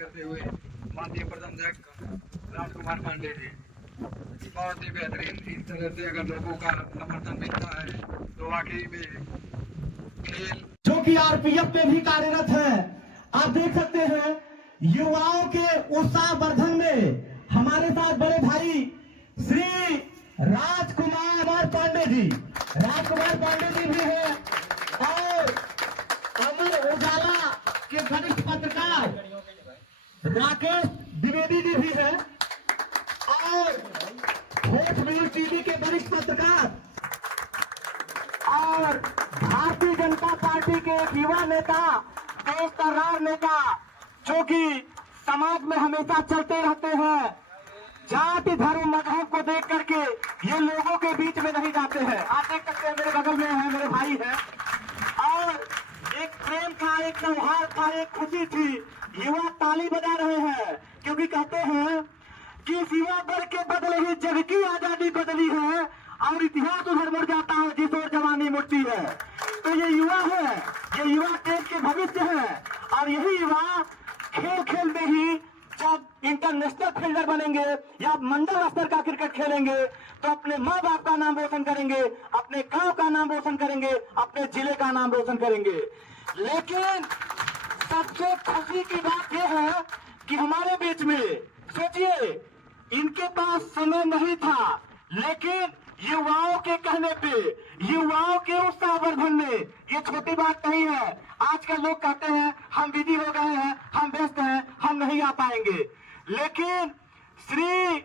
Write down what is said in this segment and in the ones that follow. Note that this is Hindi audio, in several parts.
करते हुए माननीय प्रबंधक राजकुमार पांडे जी बहुत ही बेहतरीन। इस तरह से अगर लोगों का समर्थन मिलता है तो वाकई में खेल जो कि आरपीएफ में भी कार्यरत है। आप देख सकते हैं युवाओं के उत्साह वर्धन में हमारे साथ बड़े भाई श्री राजकुमार पांडे जी भी है और अमर उजाला के वरिष्ठ पत्रकार राकेश द्विवेदी जी भी है और भोजपुर टीवी के वरिष्ठ पत्रकार और भारतीय जनता पार्टी के एक युवा नेता, देश का राज नेता, जो कि समाज में हमेशा चलते रहते हैं। जाति धर्म मजहब को देख करके ये लोगों के बीच में नहीं जाते हैं। आप देख सकते हैं मेरे बगल में है, मेरे भाई है और एक प्रेम था, एक त्योहार था, एक खुशी थी। युवा ताली बजा रहे हैं क्योंकि कहते हैं कि इस युवा बल के बदले ही जग की आजादी बदली है और इतिहास उधर मुड़ जाता है जिस ओर जवानी मुड़ती है। तो ये युवा है, ये युवा देश के भविष्य है और यही युवा खेल खेल में ही जब इंटरनेशनल फील्डर बनेंगे या मंडल स्तर का क्रिकेट खेलेंगे तो अपने माँ बाप का नाम रोशन करेंगे, अपने गांव का नाम रोशन करेंगे, अपने जिले का नाम रोशन करेंगे। लेकिन सबसे खुशी की बात यह है कि हमारे बीच में सोचिए इनके पास समय नहीं था, लेकिन युवाओं के कहने पे, युवाओं के उत्साह वर्धन में, ये छोटी बात नहीं है। आजकल लोग कहते हैं हम बिजी हो गए हैं, हम व्यस्त हैं, हम नहीं आ पाएंगे, लेकिन श्री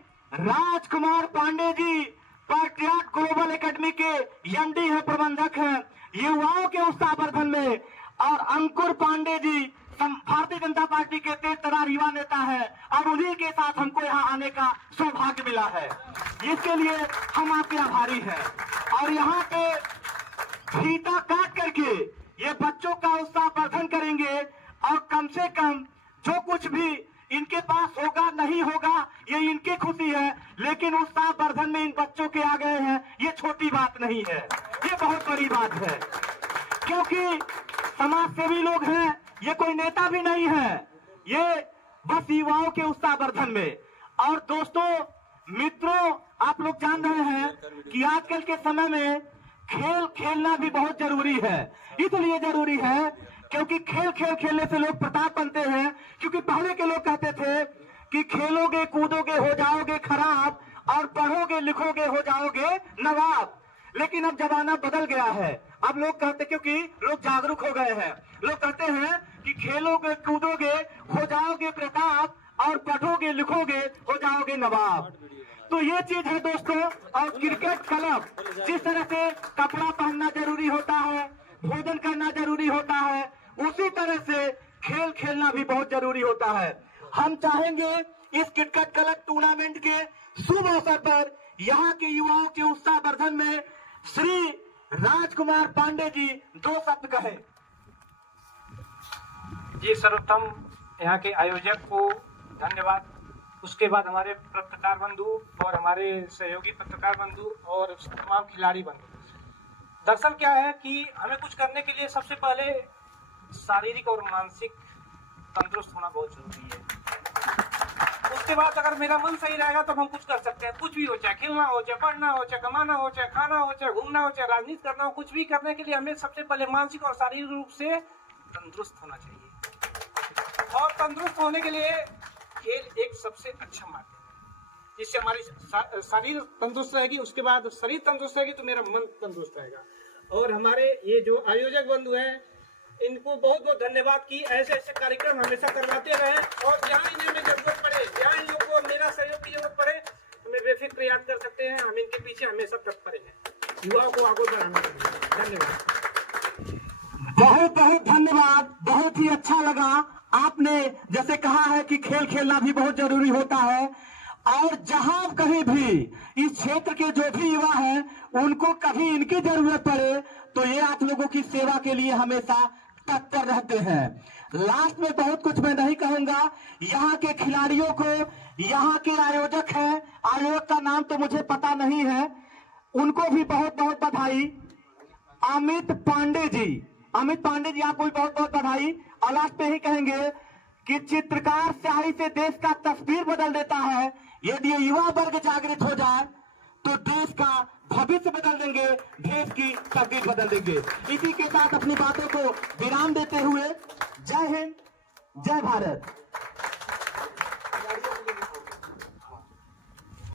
राजकुमार पांडे जी पार्टियाट ग्लोबल एकेडमी के एमडी है, प्रबंधक हैं, युवाओं के उत्साह वर्धन में, और अंकुर पांडे जी भारतीय जनता पार्टी के तेज तरार युवा नेता है और उन्हीं के साथ हमको यहाँ आने का सौभाग्य मिला है। इसके लिए हम आपके आभारी हैं और यहाँ पे फीता काट करके ये बच्चों का उत्साह वर्धन करेंगे और कम से कम जो कुछ भी इनके पास होगा नहीं होगा ये इनकी खुशी है, लेकिन उत्साह वर्धन में इन बच्चों के आ गए हैं, ये छोटी बात नहीं है, ये बहुत बड़ी बात है। क्योंकि समाज सेवी लोग हैं, ये कोई नेता भी नहीं है, ये बस युवाओं के उत्साह वर्धन में। और दोस्तों मित्रों, आप लोग जान रहे हैं कि आजकल के समय में खेल खेलना भी बहुत जरूरी है। इसलिए जरूरी है क्योंकि खेल खेलने से लोग प्रताप बनते हैं। क्योंकि पहले के लोग कहते थे कि खेलोगे कूदोगे हो जाओगे खराब और पढ़ोगे लिखोगे हो जाओगे नवाब, लेकिन अब जमाना बदल गया है। अब लोग कहते, क्योंकि लोग जागरूक हो गए हैं, लोग कहते हैं कि खेलोगे कूदोगे हो जाओगे प्रताप और पढ़ोगे लिखोगे हो जाओगे नवाब। तो ये चीज है दोस्तों। और क्रिकेट क्लब जिस तरह से कपड़ा पहनना जरूरी होता है, भोजन करना जरूरी होता है, उसी तरह से खेल खेलना भी बहुत जरूरी होता है। हम चाहेंगे इस क्रिकेट क्लब टूर्नामेंट के शुभ अवसर पर यहाँ के युवाओं के उत्साह वर्धन में श्री राजकुमार पांडे जी दो शब्द कहें। जी सर्वप्रथम यहाँ के आयोजक को धन्यवाद, उसके बाद हमारे पत्रकार बंधु और हमारे सहयोगी पत्रकार बंधु और तमाम खिलाड़ी बंधु। दरअसल क्या है कि हमें कुछ करने के लिए सबसे पहले शारीरिक और मानसिक तंदुरुस्त होना बहुत जरूरी है। उसके बाद अगर मेरा मन सही रहेगा तो हम कुछ कर सकते हैं, कुछ भी हो, चाहे खेलना हो, चाहे पढ़ना हो, चाहे कमाना हो, चाहे खाना हो, चाहे घूमना हो, चाहे राजनीति करना हो, कुछ भी करने के लिए हमें सबसे पहले मानसिक और शारीरिक रूप से तंदुरुस्त होना चाहिए। और तंदुरुस्त होने के लिए खेल एक सबसे अच्छा माध्यम है, जिससे हमारी शरीर तंदुरुस्त रहेगी, उसके बाद शरीर तंदुरुस्त रहेगी तो मेरा मन तंदुरुस्त रहेगा। और हमारे ये जो आयोजक बंधु हैं इनको बहुत बहुत धन्यवाद कि ऐसे ऐसे कार्यक्रम हमेशा करवाते रहे और जहाँ इन्हें जरूरत पड़े, जहाँ इन लोगों को मेरा सहयोग की जरूरत पड़े, हमें बेफिक्र याद कर सकते हैं। हम इनके पीछे हमेशा तत्पर हैं, युवाओं को आगे बढ़ाना चाहिए। धन्यवाद, बहुत बहुत धन्यवाद। बहुत ही अच्छा लगा आपने जैसे कहा है कि खेल खेलना भी बहुत जरूरी होता है और जहां कहीं भी इस क्षेत्र के जो भी युवा हैं उनको कभी इनकी जरूरत पड़े तो ये आप लोगों की सेवा के लिए हमेशा तत्पर रहते हैं। लास्ट में बहुत कुछ मैं नहीं कहूंगा, यहाँ के खिलाड़ियों को, यहाँ के आयोजक हैं, आयोजक का नाम तो मुझे पता नहीं है, उनको भी बहुत बहुत बधाई। अमित पांडे जी आपको भी बहुत बहुत बधाई। और लास्ट पे ही कहेंगे कि चित्रकार स्याही से देश का तस्वीर बदल देता है। यदि ये युवा वर्ग जागृत हो जाए तो देश का भविष्य बदल देंगे, देश की तकदीर बदल देंगे। इसी के साथ अपनी बातों को विराम देते हुए जय हिंद, जय भारत।